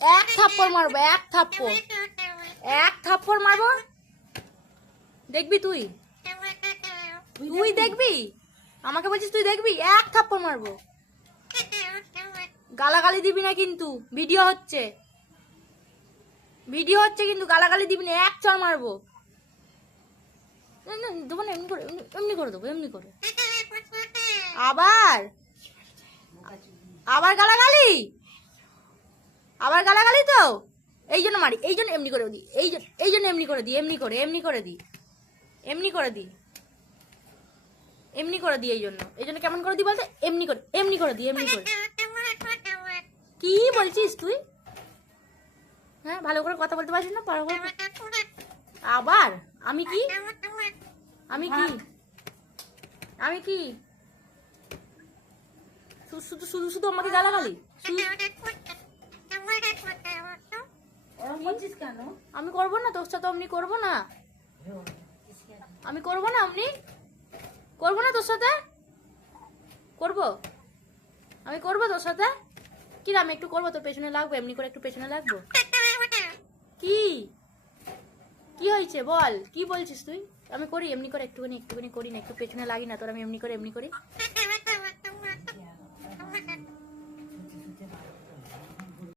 এক থাপ্পড় মারবো, এক থাপ্পড়, এক থাপ্পড় মারবো। দেখবি তুই, তুই দেখবি? আমাকে বলছিস তুই দেখবি? এক থাপ্পড় মারবো। গালাগালি দিবি না কিন্তু, ভিডিও হচ্ছে, ভিডিও হচ্ছে কিন্তু গালাগালি দিবি না, এক চড় মারবো। দেবো না, এমনি করে, এমনি করে দেবো, এমনি করে। আবার আবার গালাগালি, আবার গালাগালি তো এই জন্য মারি, এই জন্য এমনি করে দিই, এই জন্য এমনি করে দিই, এমনি করে, এমনি করে দিই, এমনি করে দিই, এমনি করে দিই, এই জন্য কেমন করে দিই বলতে? এমনি করে, এমনি করে দিই, এমনি করে। কি বলছিস তুই? হ্যাঁ, ভালো করে কথা বলতে পারছিস না? আবার আমি কি, আমি কি, আমি কি? শুধু শুধু শুধু আমাকে গালাগালি। আমি করবো না তোর সাথে, অমনি করবো না, আমি করবো না, অমনি করবো না তোর সাথে, করবো, আমি করবো তোর সাথে। কি আমি একটু করবো, তোর পেছনে লাগবো, এমনি করে একটু পেছনে লাগবো। কি কি হয়েছে বল, কি বলছিস তুই? আমি করি এমনি করে, একটুখানি একটুখানি করি না, একটু পেছনে লাগি না তোর? আমি এমনি করে, এমনি করি।